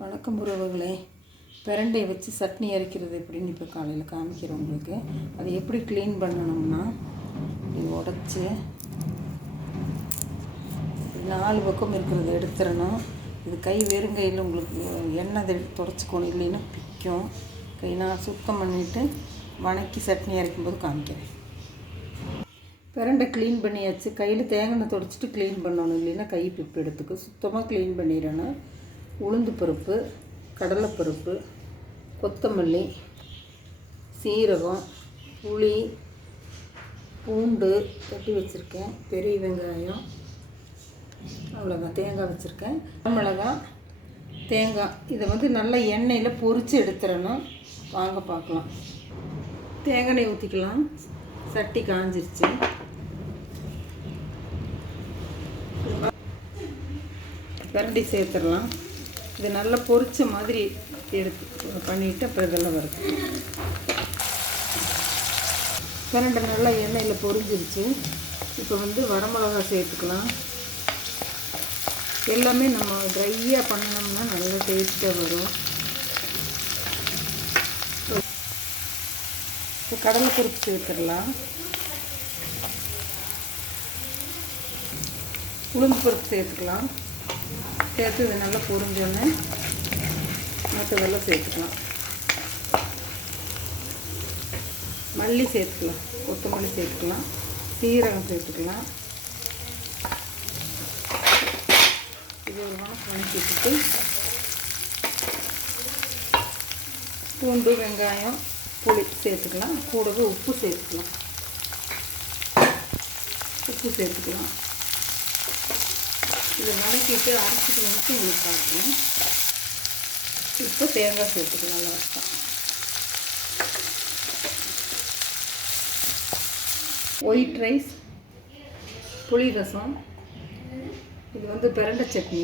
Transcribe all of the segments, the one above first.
வணக்கம் உறவுகளே, பிரண்டை வச்சு சட்னி அரைக்கிறது எப்படின்னு இப்போ காலையில் காமிக்கிறேன் உங்களுக்கு. அதை எப்படி க்ளீன் பண்ணணும்னா, இப்படி உடச்சி 4 பக்கம் இருக்கிறத எடுத்துடணும். இது கை வெறுங்கையில் உங்களுக்கு எண்ணெய் தொடச்சிக்கணும், இல்லைன்னா பிக்கும் கை. நான் சுத்தம் பண்ணிவிட்டு வணக்கி சட்னி அரைக்கும்போது காமிக்கிறேன். பிரண்டை க்ளீன் பண்ணியாச்சு. கையில் தேங்காய் தொடச்சிட்டு க்ளீன் பண்ணணும், இல்லைன்னா கை பிப்பு எடுத்துக்கு. சுத்தமாக க்ளீன் பண்ணிடணும். உளுந்து பருப்பு, கடலைப்பருப்பு, கொத்தமல்லி, சீரகம், புளி, பூண்டு தட்டி வச்சுருக்கேன், பெரிய வெங்காயம், அவ்வளோதான். தேங்காய் வச்சுருக்கேன், மிளகாய், தேங்காய். இதை நல்லா எண்ணெயில் பொரித்து எடுத்துடணும். வாங்க பார்க்கலாம். தேங்காய் எண்ணெய் ஊற்றிக்கலாம். சட்டி காஞ்சிருச்சு. பிரண்டை சேர்த்துடலாம். இது நல்லா பொரிச்ச மாதிரி எடுத்து பண்ணிவிட்டு அப்புறம் இதெல்லாம் வருது. பிரண்டை நல்லா எண்ணெயில் பொரிஞ்சிருச்சு. இப்போ வரமிளகா சேர்த்துக்கலாம். எல்லாமே நம்ம ட்ரையாக பண்ணணும்னா நல்லா டேஸ்ட்டாக வரும். இப்போ கடலைப்பருப்பு சேர்த்துடலாம். உளுந்து பருப்பு சேர்த்துக்கலாம். சேர்த்து இது நல்லா பொரிஞ்சோன்னே மற்றதெல்லாம் சேர்த்துக்கலாம். மல்லி சேர்த்துக்கலாம், கொத்தமல்லி சேர்த்துக்கலாம், சீரகம் சேர்த்துக்கலாம். இது ஒரு வணக்கிட்டு பூண்டு, வெங்காயம், புளி சேர்த்துக்கலாம். கூடவே உப்பு சேர்த்துக்கலாம். இதை வதக்கிட்டு அரைச்சிட்டு உங்களுக்கு காட்டுறேன். இப்போ தேங்காய் சேர்த்துக்கலாம். லாஸ்ட்டாக ஒயிட் ரைஸ், புளி ரசம். இது பிரண்டை சட்னி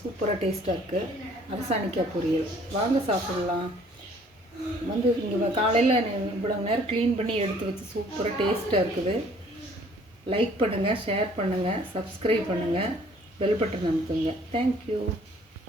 சூப்பராக டேஸ்ட்டாக இருக்குது. அரசாணிக்காய் பொரியல். வாங்க சாப்பிட்லாம். இங்கே காலையில் இவ்வளோ நேரம் க்ளீன் பண்ணி எடுத்து வச்சு சூப்பராக டேஸ்ட்டாக இருக்குது. லைக் பண்ணுங்கள், ஷேர் பண்ணுங்கள், சப்ஸ்கிரைப் பண்ணுங்கள், பெல் பட்டன் அமுத்துங்க. தேங்க்யூ.